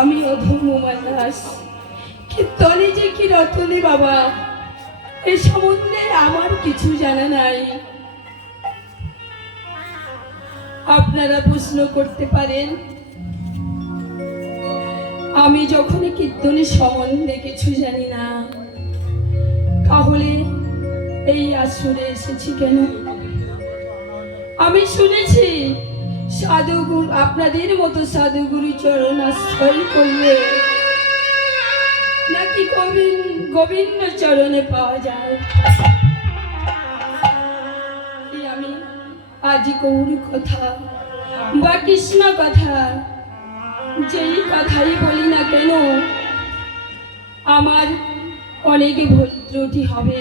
আমি অধম দাস। কীর্তনে যে কি রতনে বাবা, এ সম্বন্ধে আমার কিছু জানা নাই। আপনারা প্রশ্ন করতে পারেন, আমি যখন কীর্তনের সম্বন্ধে কিছু জানি না, তাহলে এই আসরে এসেছি কেন? আমি শুনেছি সাধুগুরু, আপনাদের মতো সাধুগুরু চরণ আশ্রয় করলে নাকি গোবিন্দ চরণে পাওয়া যায়। আমি আজ গৌর কথা বা কৃষ্ণ কথা, যেই কথাই বলি না কেন, আমার অনেক ভুল ত্রুটি হবে।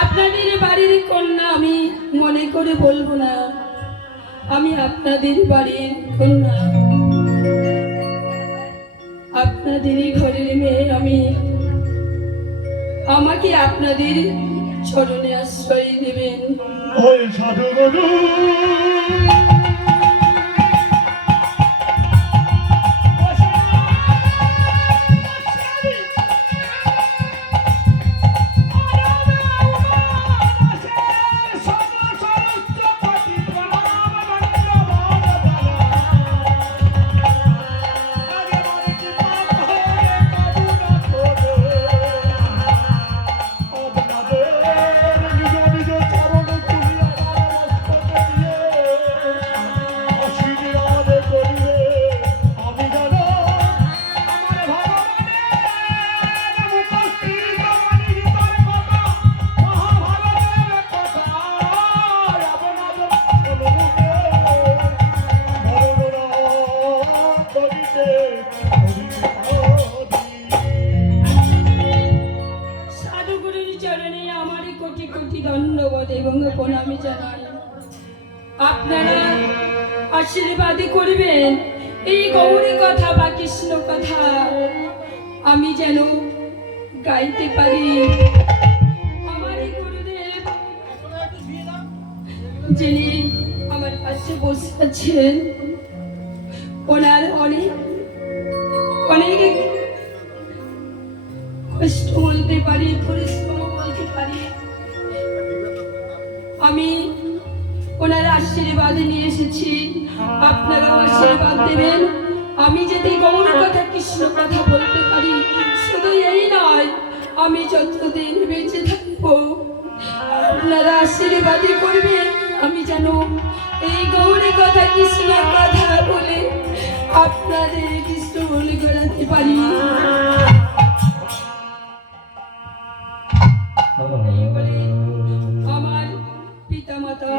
আপনাদের বাড়ির কন্যা আমি মনে করে বলবো না, আমি আপনাদের বাড়ির কন্যা, আপনাদেরই ঘরের মেয়ে আমি। আমাকে আপনাদের চরণে আশ্রয় দেবেন। আপনারা আশীর্বাদ করবেন, এই গৌরী কথা বা কৃষ্ণ কথা আমি যেন গাইতে পারি। আমার গুরুদেব যিনি আমার পাশে বসে আছেন, ওনার অনেক অনেক কষ্ট বলতে পারি, পরিশ্রম বলতে পারি। আমি ওনার আশীর্বাদ নিয়ে এসেছি, আপনারা আশীর্বাদ দেবেন। আমি যদি গৌর কথা কৃষ্ণ কথা বলতে পারি, শুধু এই নয়, আমি যতদিন বেঁচে থাকবো আপনারা আশীর্বাদ করবেন, আমি যেন এই গৌর কথা কৃষ্ণ কথা বলে আপনাদের কৃষ্ণ বলে করাতে পারি। আমার পিতা মাতা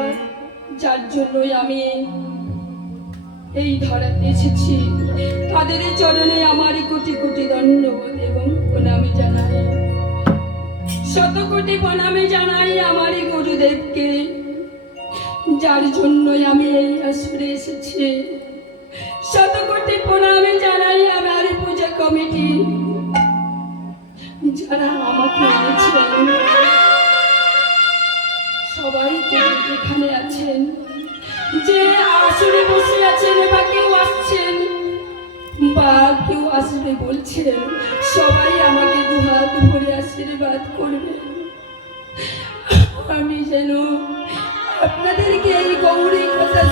যার জন্যই আমি এই ধরাতে এসেছি, তাদের চরণে আমার কোটি কোটি ধন্যবাদ এবং প্রণামী জানাই, শত কোটি প্রণামী জানাই আমার গুরুদেবকে, যার জন্যই আমি এই আসরে এসেছি। শত কোটি প্রণামী জানাই আমার পূজা কমিটি, যারা আমাকে এনেছেন, সবাই এখানে আছেন, যে আসরে বসে আছেন বা কেউ আসছেন বা কেউ আসবে বলছেন, সবাই আমাকে দুহাত ভরে আশীর্বাদ করবেন। আমি যেন আপনাদেরকে এই গৌরী কথা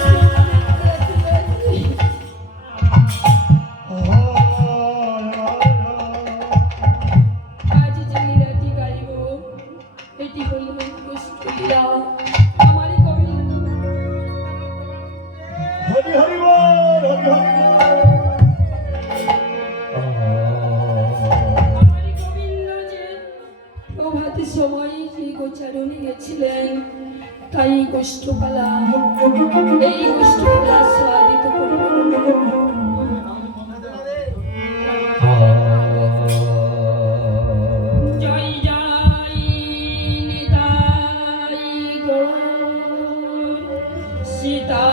আজ যে রাতি গাইব, এটি হল কুষ্টিয়া আমার গোবিন্দ। হরি হরি বল, হরি হরি বল। আমার গোবিন্দ যে প্রভাত সময় যে গোচারণে গেছিলেন, তাই গোষ্ঠপালা, এই গোষ্ঠপালা সাধিত করবেন। জয় জয় নিতাই গৌর সীতা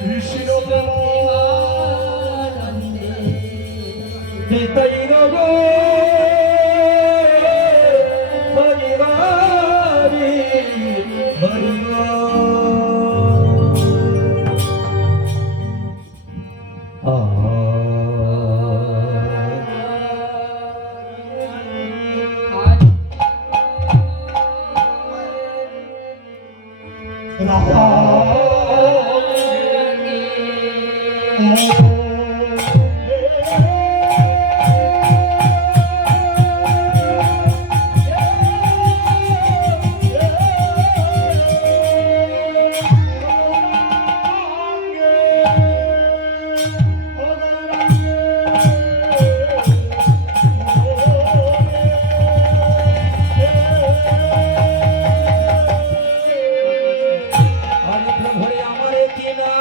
কৃষ্ণ প্রেমানন্দে নিতাই হরে প্রভুরে আমারে কিনা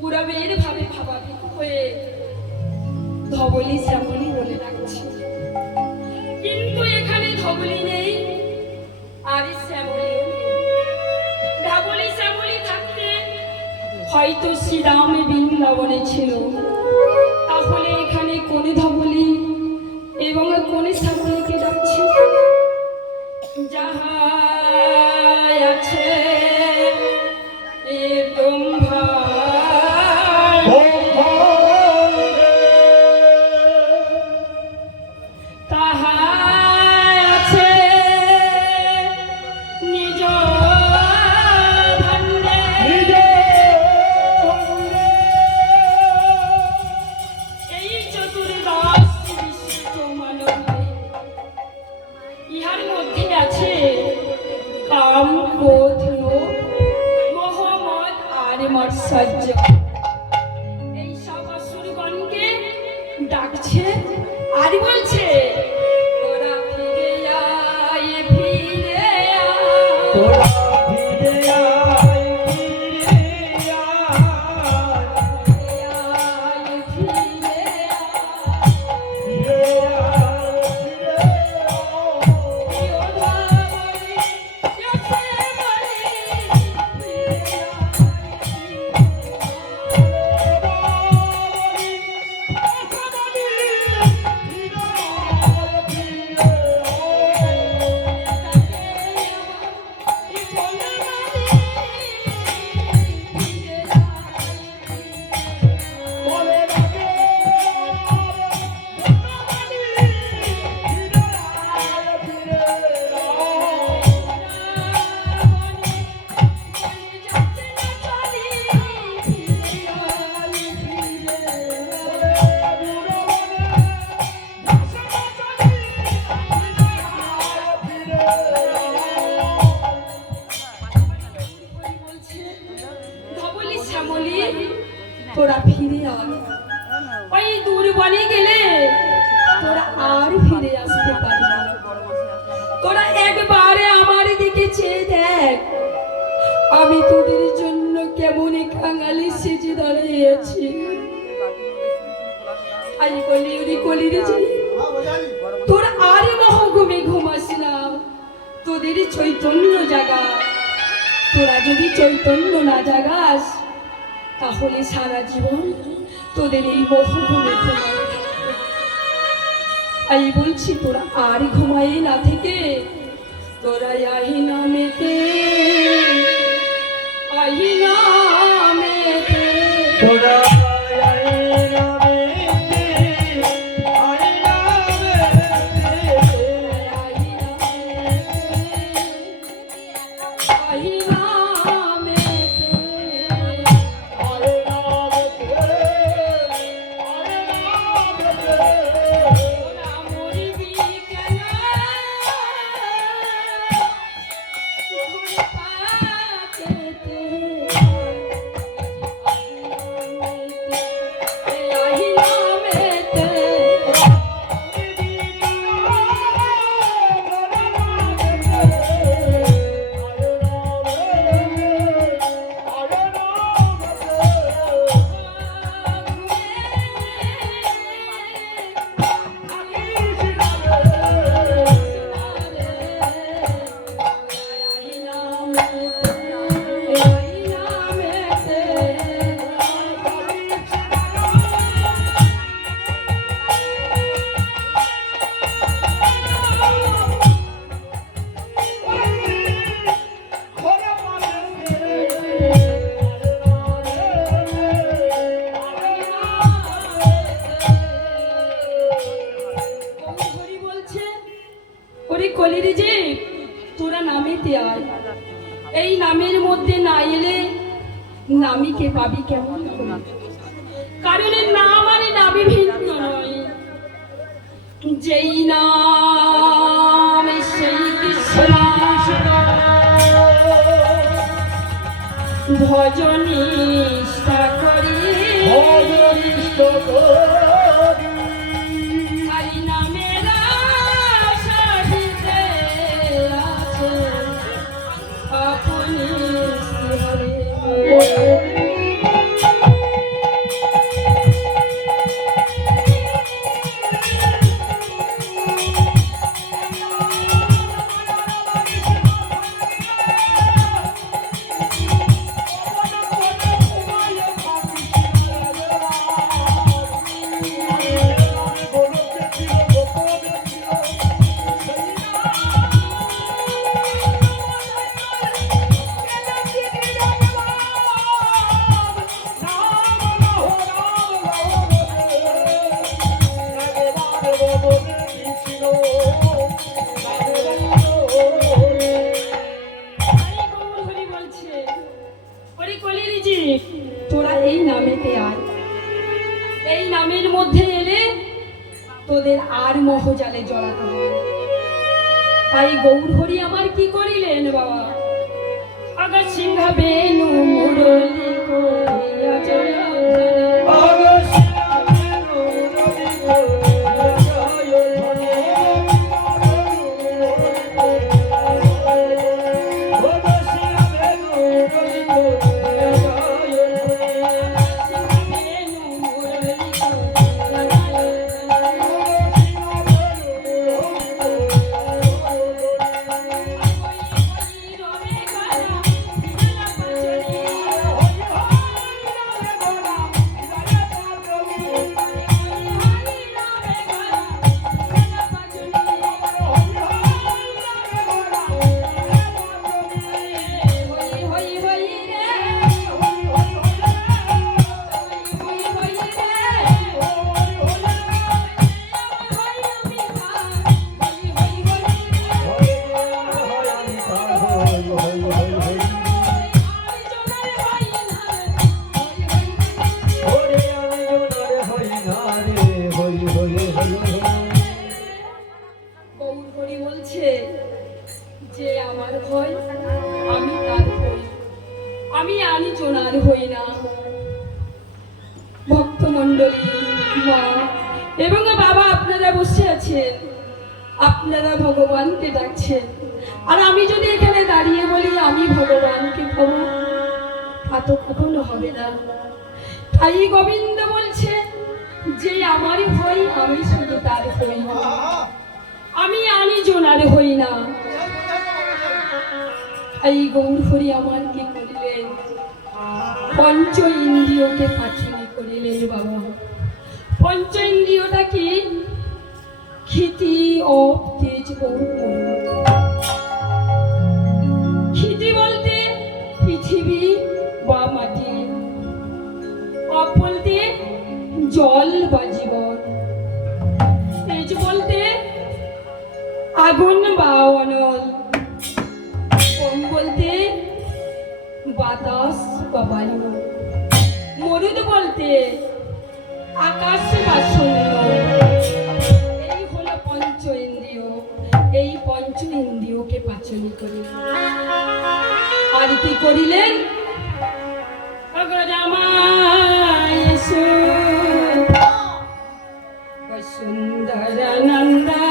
পুরবের ভাবে ভাবাবিক হয়ে ধবলি শ্যামলি বলে ডাকছি, কিন্তু এখানে ধবলি নেই আর শ্যামলিও নেই। ধবলি শ্যামলি থাকতে হয়তো শ্রীরাম বৃন্দাবনে ছিল, তাহলে এখানে কোন ধবলি এবং কোন শ্যামলিকে ডাকছি? যাহা আছে এ ব্রহ্মা এই সব অসুরগণকে ডাকছে আর বলছে ওরা ফিরে আয়, ফিরে আয়। তোরা ফিরে আয়, ওই দূর বনে গেলে তোরা আর ফিরে আসতে পারবি না। তোরা একবারে আমার দিকে চেয়ে দেখ, আমি তোদের জন্য কেমন কাঙালি সেজে দাঁড়িয়েছি। আই বলি ওরে কলিরে যে তোরা আর মহঘুমে ঘুমাস না, তোদের তোদের চৈতন্য জাগা। তোরা যদি চৈতন্য না জাগাস তাহলে সারা জীবন তোদের এই মোহগুলো ঘুমায় থাকবে। আমি বলছি তোরা আর ঘুমায়ে না থেকে তোরা আহিনা মেতে, আহিনা মেতে তোরা কলির যে তোরা নামেতে আয়। এই নামের মধ্যে না এলে নামীকে পাবি কেমন? কারণ এর নাম আর নামে ভিন্ন নয়। যেই নাম সেই কৃষ্ণ ভজনিষ্ঠা করি, হরি নামের সাহিতে আছে আপনি হরে। তোরা এই নামেতে আয়। এই নামের মধ্যে এলে তোদের আর মোহজালে জড়াতে হবে। তাই গৌর হরি আমার কি করিলেন বাবা? আগা সিংহা বেনু মুরলি করিয়া জয় এবং বাবা আপনারা বসে আছেন, আপনারা ভগবানকে ডাকছেন, আর আমি যদি এখানে দাঁড়িয়ে বলি আমি ভগবানকে পাবো, তা তো কখনো হবে না। তাই গোবিন্দ বলছে যে আমার হই আমি শুধু তার হই, আমি আনি জোনার হই না। এই গৌর হরি আমার কি করিলেন, পঞ্চ ইন্দ্রিয়কে পাচনি করিলেন বাবা। পঞ্চ ইন্দ্রিয়টা কি? ক্ষিতি, অপ, তেজ, গৌর। ক্ষিতি বলতে পৃথিবী বা মাটি, অপ বলতে জল বা জীবন, তেজ বলতে আগুন বা অনল, ওম বলতে বাতাস বা বায়ু, মরুদ বলতে আকাশ বা শূন্য। এই হলো পঞ্চ ইন্দ্রিয়। এই পঞ্চ ইন্দ্রিয়কে পাচনি করে আর কি করিলেন? সুন্দর নন্দা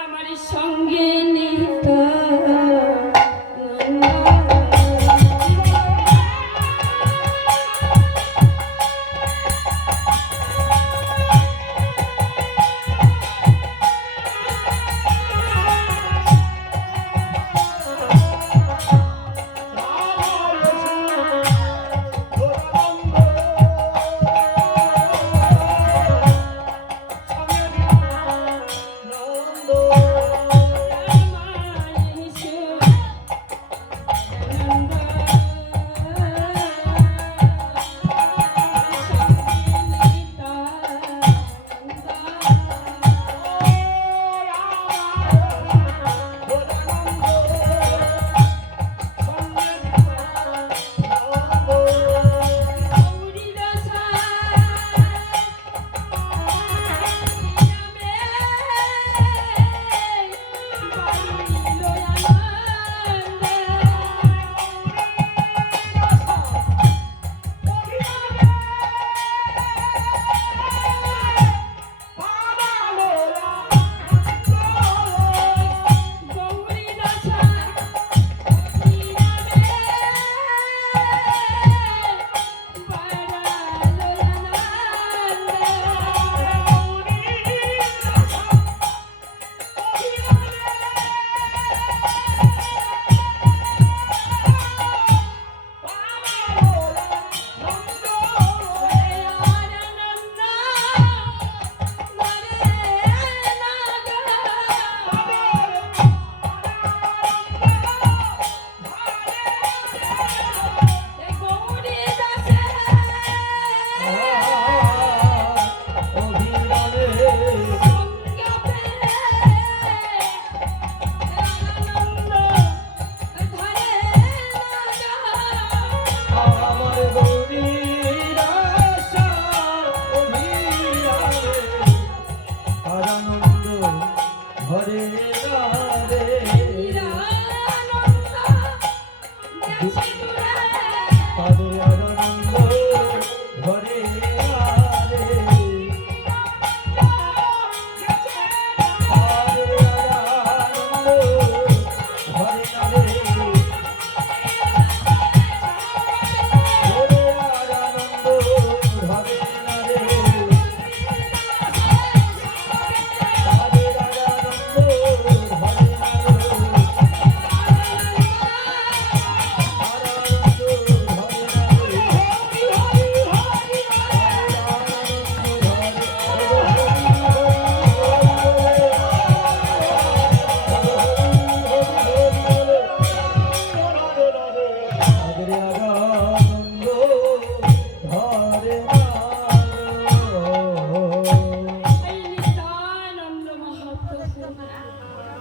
আমার সঙ্গে নিতা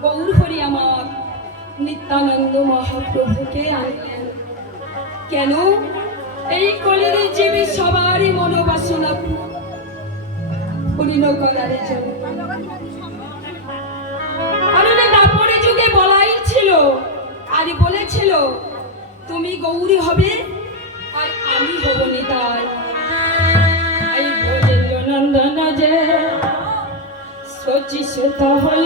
গৌর হরি আমার নিত্যানন্দ মহাপ্রভুকে আনলেন। কেন? এই কলির জীবী সবারই মনোবাসনা পূর্ণ করার জন্য। কারণ দাপরে যুগে বলাই ছিল আর বলেছিল তুমি গৌরী হবে আর আমি হব নিতাই। এই ব্রজেন্দ্র নন্দন যে সচি সুতা হল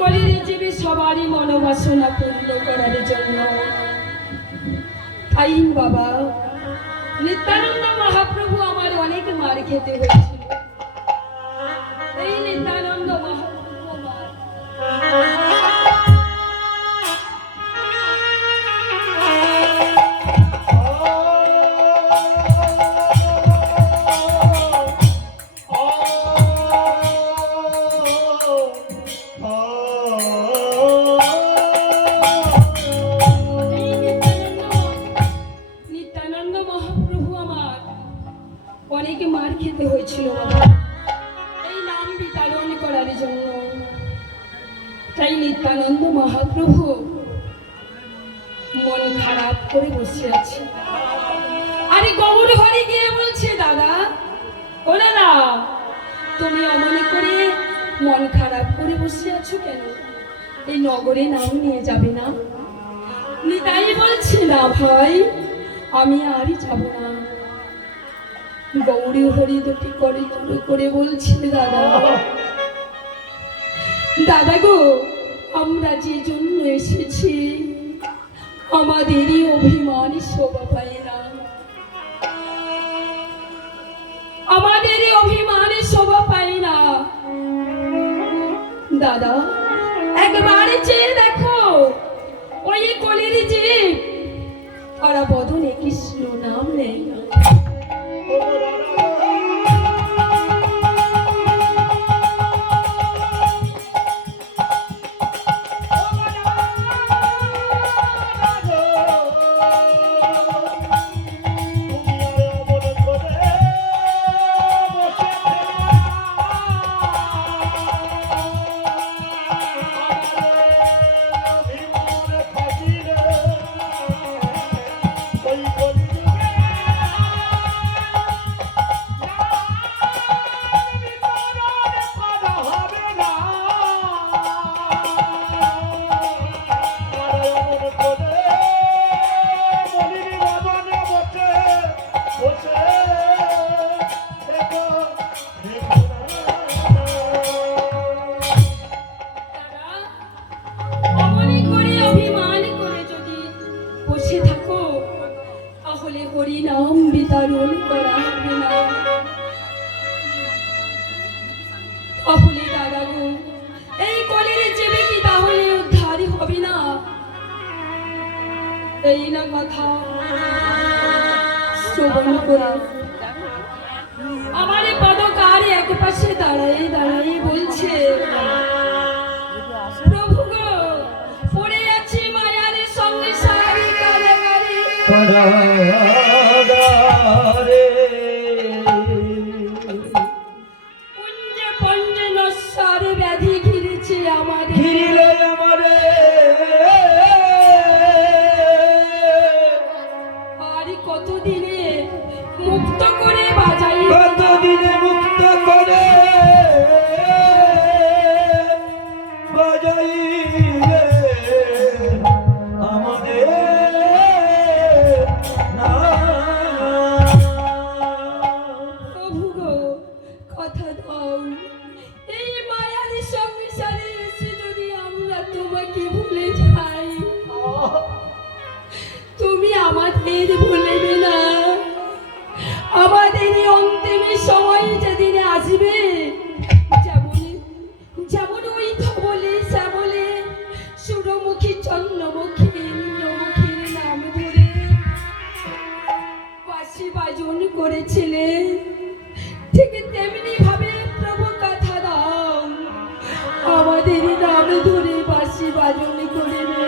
কলির জীবী সবারই মনোবাসনা পূর্ণ করার জন্য। তাই বাবা, নিত্যানন্দ মহাপ্রভু আমার অনেক মার খেতে হয়েছিল। এই নিত্যানন্দ মহাপ্রভু আমার অনেক মার খেতে হয়েছিল বাবা, এই নাম বিতরণ করার জন্য। তাই নিত্যানন্দ মহাপ্রভু মন খারাপ করে বসে আছে। আরে গৌর হরি গিয়ে বলছে, দাদা ও দাদা, তুমি অমনে করে মন খারাপ করে বসে আছো কেন? এই নগরে নাম নিয়ে যাবে না? নিতাই বলছে, না ভাই, আমি আরই যাব না। গৌরী হরি দুটি করে করে বলছে, দাদা দাদা গো, আমরা যে জন্য এসেছি আমাদেরই অভিমান শোভা পায় না, আমাদেরই অভিমানে শোভা পায় না। দাদা একবার চেয়ে দেখো, ওই কলির জীব ওরা বদনে কৃষ্ণ নাম নেই না। হরি নাম বিতরণ করা হবে না। তাহলে দাদা গো, এই কলির জীবে কি তাহলে উদ্ধারই হবে না? এই না কথা শ্রবণ করে আমার পদকার এক পাশে দাঁড়াই দাঁড়াই বলছে, প্রভু গো, পড়ে আছি মায়ার সঙ্গে সারি কারাগারে, পুঞ্জে পঞ্জে নশ্বর ব্যাধি ঘিরেছে আমাদের, আর কতদিনে মুক্ত করে বাজাই, কতদিনে মুক্ত করে বাজাই আমাদের না। প্রভু গো, কথা দাও, এই মায়ার সংসারে এসে যদি আমরা তোমাকে ভুলে যাই, তুমি আমাদের ভুলবে না। আমাদের এই অন্তিম সময় যেদিন আসবে, যেমন ওই ধবলে শ্যামলে সুরমুখী চন্দ্রমুখী ইন্দ্রমুখীর নাম ধরে বাঁশি বাজন করেছিলে, ঠিক তেমনি ভাবে প্রভু কথা দাও, আমাদের নাম ধরে বাঁশি বাজন করবে।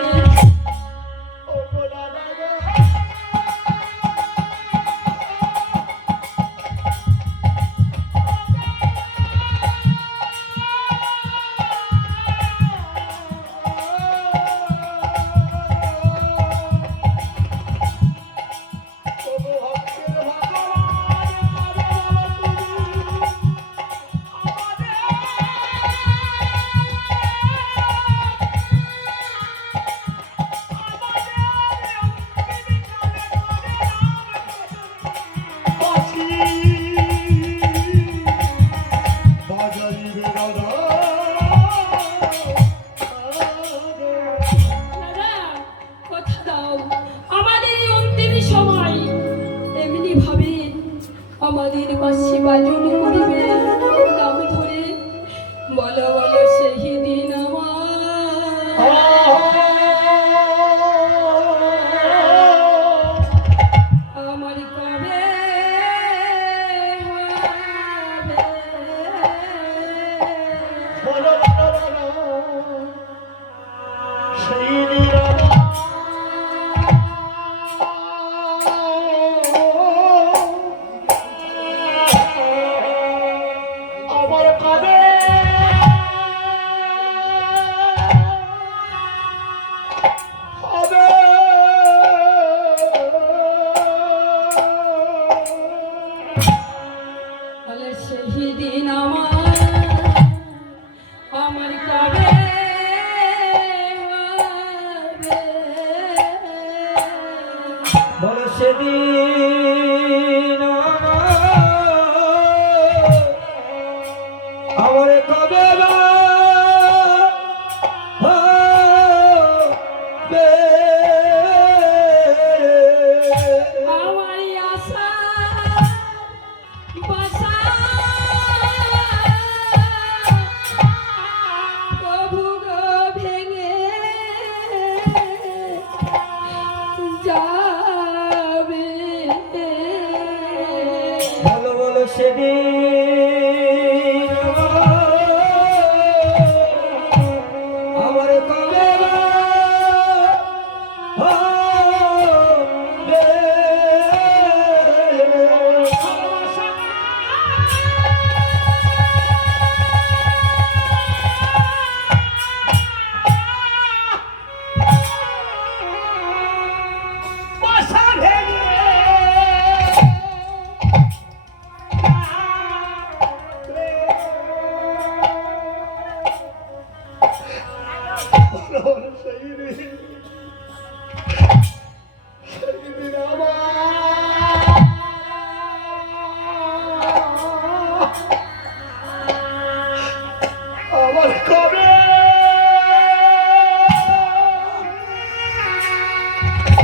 আমার কবে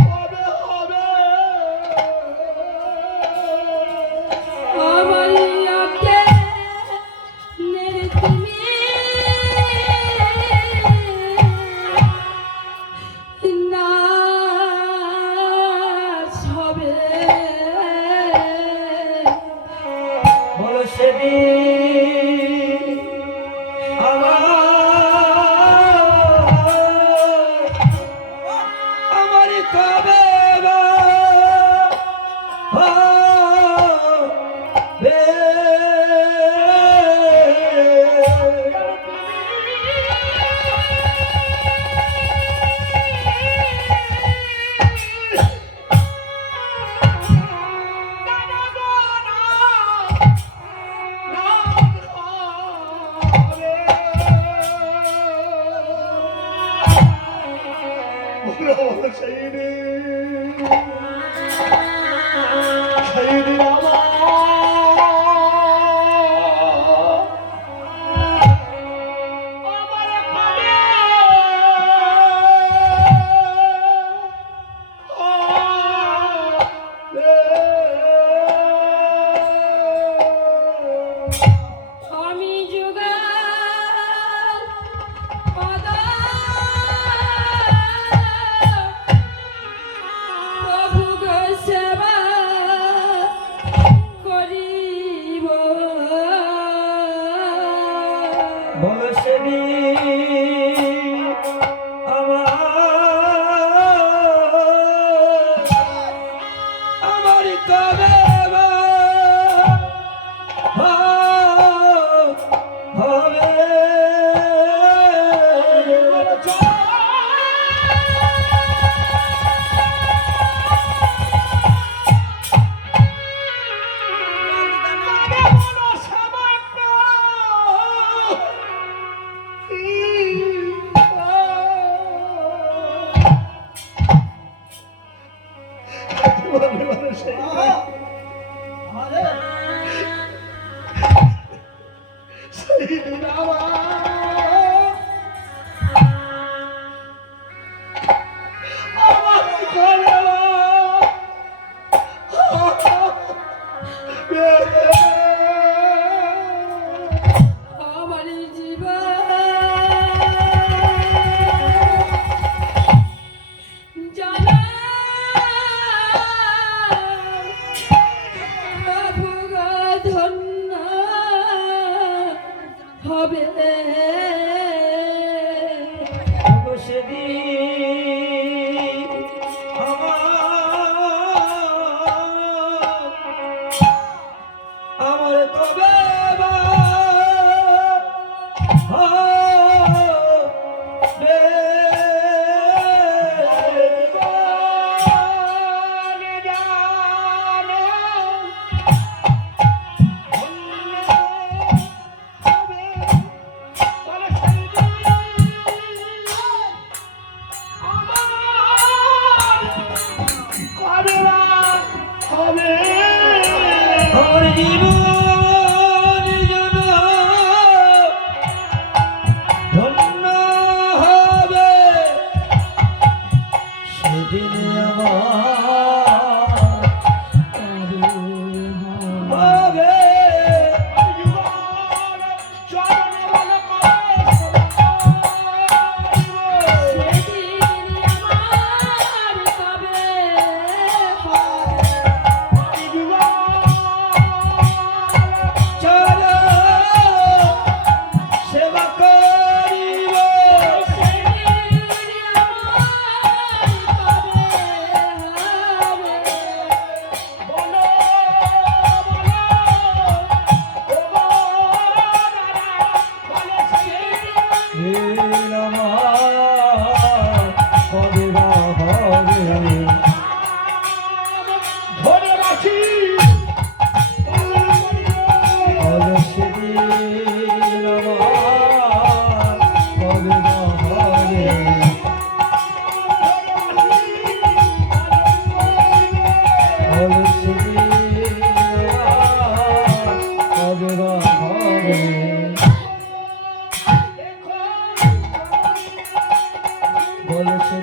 কবে হবে আমার ইয়াকে নেড়ে তুমি নাচ হবে। বলো সেদিন আমার কবে হবে আমি যুগল পদ প্রভু গো সেবা করিব। বলো সেদিন আমার কবে হবে আমার জীবন জানা প্রভু গো ধন্য হবে। সেদিন আমার কবে হবে আমার জীবন যেন ধন্য হবে সেদিন আমার হবে সেদিন আমার কবে হবে। চলো সেবা করিব সেদিন আমার কবে হবে। নীল আমার কবে বা হবে ধরে রাখি সেদিন আমার কবে বা হবে বলছে